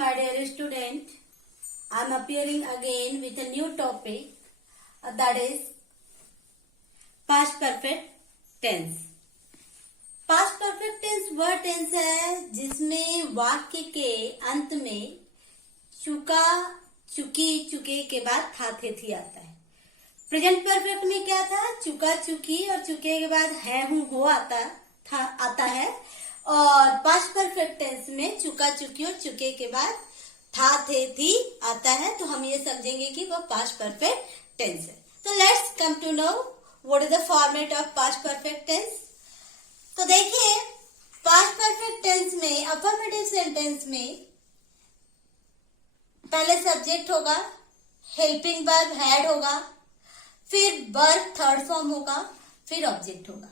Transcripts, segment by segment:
my dear student. I am appearing again with a new topic, that is past perfect tense. Past perfect tense वह tense है जिसमें वाक्य के अंत में चुका, चुकी, चुके के बाद था, थे, थी आता है। प्रेजेंट परफेक्ट में क्या था? चुका, चुकी और चुके के बाद है, हूं, हो आता है। और पास्ट परफेक्ट टेंस में चुका, चुकी और चुके के बाद था, थे, थी आता है। तो हम ये समझेंगे कि वह पास्ट परफेक्ट टेंस है। तो let's come to know what is the format of past perfect tense. तो देखिए, पास्ट परफेक्ट टेंस में अफर्मेटिव सेंटेंस में पहले सब्जेक्ट होगा, हेल्पिंग वर्ब हैड होगा, फिर वर्ब थर्ड फॉर्म होगा, फिर ऑब्जेक्ट होगा।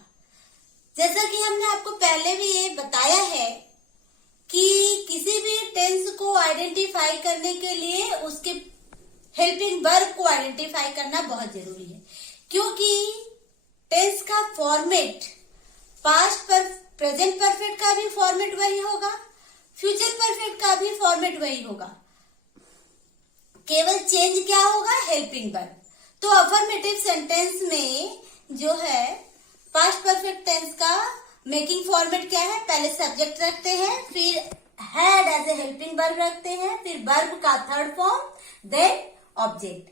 जैसा कि हमने आपको पहले भी ये बताया है कि किसी भी टेंस को आइडेंटिफाई करने के लिए उसके हेल्पिंग वर्ब को आइडेंटिफाई करना बहुत जरूरी है, क्योंकि टेंस का फॉर्मेट पास्ट पर प्रेजेंट परफेक्ट का भी फॉर्मेट वही होगा, फ्यूचर परफेक्ट का भी फॉर्मेट वही होगा, केवल चेंज क्या होगा? Helping verb. तो अफर्मेटिव सेंटेंस में जो है पास्ट परफेक्ट टेंस का मेकिंग फॉर्मेट क्या है? पहले सब्जेक्ट रखते हैं, फिर had as a helping verb रखते हैं, फिर वर्ब का थर्ड फॉर्म, देन ऑब्जेक्ट।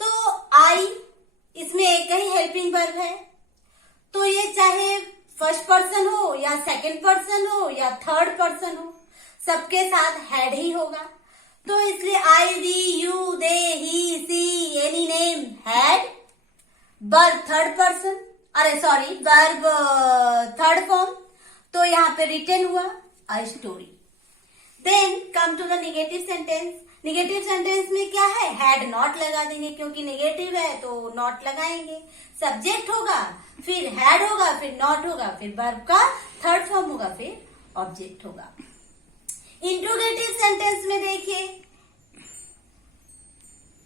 तो आई इसमें एक ही हेल्पिंग वर्ब है, तो ये चाहे फर्स्ट पर्सन हो या सेकंड पर्सन हो या थर्ड पर्सन हो, सबके साथ हैड ही होगा। तो इसलिए I, we, you, they, he, she, any name, had, verb third person, verb third form, तो यहाँ पे रिटन हुआ a story. Then come to the negative sentence. Negative sentence में क्या है? हैड नॉट लगा देंगे, क्योंकि नेगेटिव है तो नॉट लगाएंगे। सब्जेक्ट होगा, फिर हैड होगा, फिर नॉट होगा, फिर वर्ब का थर्ड फॉर्म होगा, फिर ऑब्जेक्ट होगा। इंट्रोगेटिव सेंटेंस में देखिए,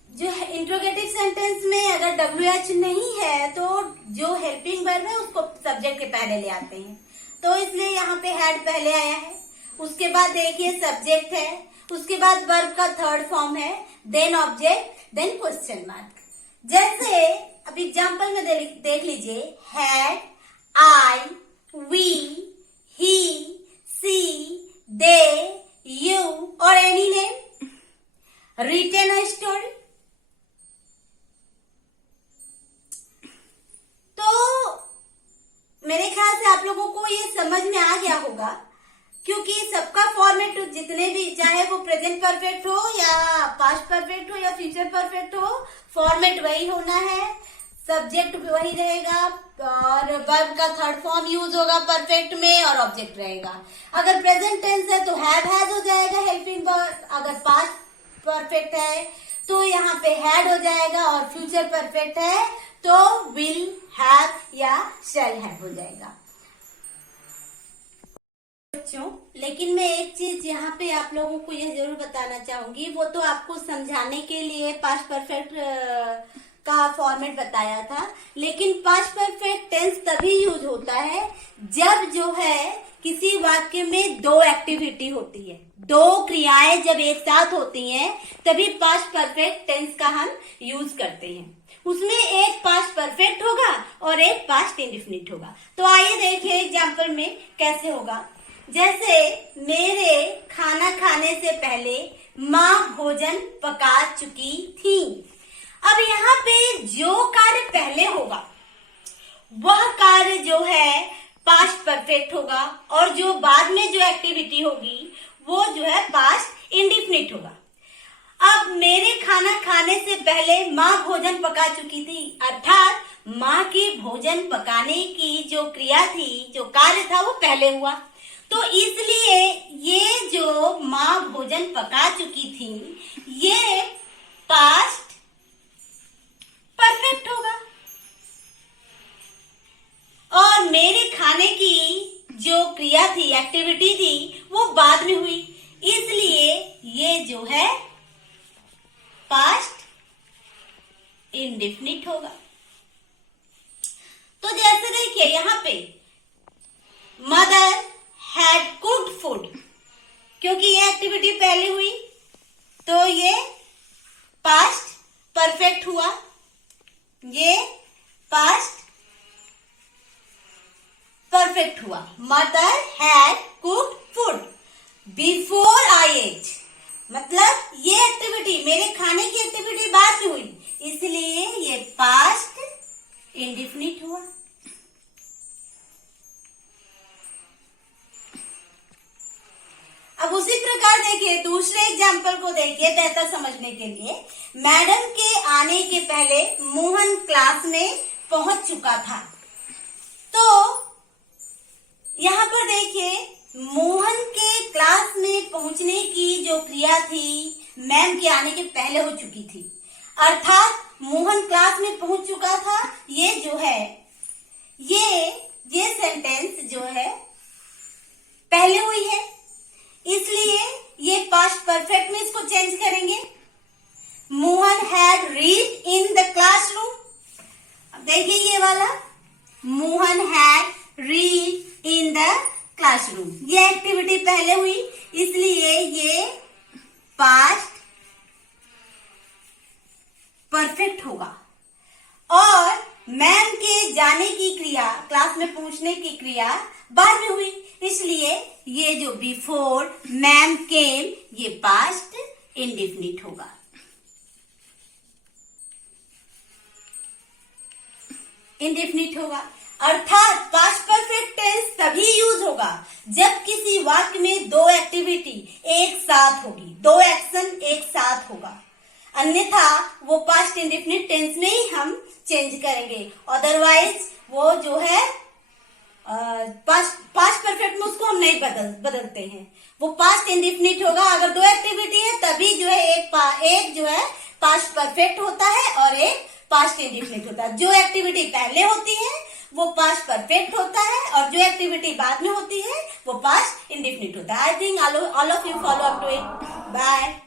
जो इंट्रोगेटिव सेंटेंस में अगर WH नहीं है तो जो हेल्पिंग वर्ब है उसको सब्जेक्ट के पहले ले आते हैं, तो इसलिए यहाँ पे हैड पहले आया है। उसके बाद देखिए सब्जेक्ट है, उसके बाद वर्ब का थर्ड फॉर्म है, then object, then question mark. जैसे अब एग्जाम्पल में देख लीजिए, had, I, we, he, she, they, you और any name written a story. तो मेरे ख्याल से आप लोगों को ये समझ में आ गया होगा, क्योंकि सबका फॉर्मेट जितने भी, चाहे वो प्रेजेंट परफेक्ट हो या पास्ट परफेक्ट हो या फ्यूचर परफेक्ट हो, फॉर्मेट वही होना है, सब्जेक्ट वही रहेगा और वर्ब का थर्ड फॉर्म यूज होगा परफेक्ट में और ऑब्जेक्ट रहेगा। अगर प्रेजेंट टेंस है तो हैव हैज हो जाएगा हेल्पिंग वर्ब, अगर पास्ट परफेक्ट है तो यहाँ पे हैड हो जाएगा, और फ्यूचर परफेक्ट है तो विल, हैव या शैल हैव हो जाएगा। बच्चों, लेकिन मैं एक चीज यहाँ पे आप लोगों को यह जरूर बताना चाहूंगी, वो तो आपको समझाने के लिए पास्ट परफेक्ट का फॉर्मेट बताया था, लेकिन पास्ट परफेक्ट टेंस तभी यूज होता है जब जो है किसी वाक्य में दो एक्टिविटी होती है, दो क्रियाएं जब एक साथ होती हैं तभी पास्ट परफेक्ट टेंस का हम यूज करते हैं। उसमें एक पास्ट परफेक्ट होगा और एक पास्ट इंडेफिनिट होगा। तो आइए देखिए एग्जाम्पल में कैसे होगा। जैसे मेरे खाना खाने से पहले माँ भोजन पका चुकी थी। अब यहाँ पे जो कार्य पहले होगा वह कार्य जो है पास्ट परफेक्ट होगा, और जो बाद में जो एक्टिविटी होगी वो जो है पास्ट इंडेफिनिट होगा। अब मेरे खाना खाने से पहले माँ भोजन पका चुकी थी, अर्थात माँ की भोजन पकाने की जो क्रिया थी, जो कार्य था वो पहले हुआ, तो इसलिए ये जो माँ भोजन पका चुकी थी ये पास्ट परफेक्ट होगा, और मेरे खाने की जो क्रिया थी, एक्टिविटी थी, वो बाद में हुई, इसलिए ये जो है पास्ट इंडेफिनिट होगा। तो जैसे देखिए यहाँ पे मदर हैड कुक्ड फूड, क्योंकि ये एक्टिविटी पहले हुई तो ये पास्ट परफेक्ट हुआ, ये पास्ट परफेक्ट हुआ। Mother had cooked food before I ate, मतलब ये एक्टिविटी, मेरे खाने की एक्टिविटी बाद में हुई, इसलिए ये पास्ट इंडेफिनिट हुआ। अब उसी प्रकार देखिए दूसरे एग्जाम्पल को देखिए बेहतर समझने के लिए। मैडम के आने के पहले मोहन क्लास में पहुंच चुका था। तो यहाँ पर देखिए मोहन के क्लास में पहुंचने की जो क्रिया थी मैम के आने के पहले हो चुकी थी, अर्थात मोहन क्लास में पहुंच चुका था। ये जो है ये सेंटेंस जो है पहले हुई है, इसलिए ये पास्ट परफेक्ट में इसको चेंज करेंगे। Mohan had read in the classroom, अब देखिए ये वाला Mohan had read in the classroom, ये एक्टिविटी पहले हुई, इसलिए ये पास्ट परफेक्ट होगा। और मैम के जाने की क्रिया, क्लास में पहुंचने की क्रिया बाद में हुई, इसलिए ये जो बिफोर मैम केम ये पास्ट इंडेफिनिट होगा। इंडेफिनिट होगा, अर्थात पास्ट परफेक्ट टेंस तभी यूज होगा जब किसी वाक्य में दो एक्टिविटी एक साथ होगी, दो एक्शन एक साथ होगा, अन्यथा वो पास्ट इंडेफिनिट टेंस में ही हम चेंज करेंगे। अदरवाइज वो जो है पास्ट परफेक्ट में उसको हम नहीं बदलते हैं, वो पास्ट इंडेफिनिट होगा। अगर दो एक्टिविटी है तभी जो है एक जो है पास्ट परफेक्ट होता है और एक पास्ट इंडेफिनिट होता है। जो एक्टिविटी पहले होती है वो पास्ट परफेक्ट होता है और जो एक्टिविटी बाद में होती है वो पास्ट इंडेफिनिट होता है। I think all of you follow up to it. Bye.